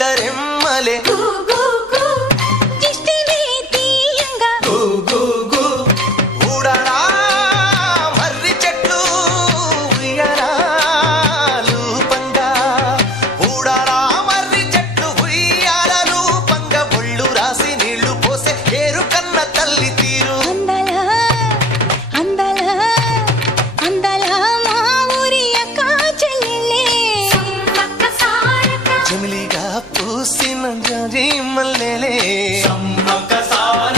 చెట్ల రెమ్మలే ఊడరా మర్రి చెట్లు ఉయ్యాలూపంగా ఊడరా మర్రి చెట్లు ఉయ్యాలూపంగా ఒళ్ళు రాసి నీళ్లు పోసే ఏరు కన్న తల్లి తీరు జమిలిగా పూసిన జరి మల్లెలే సమ్మక్క సార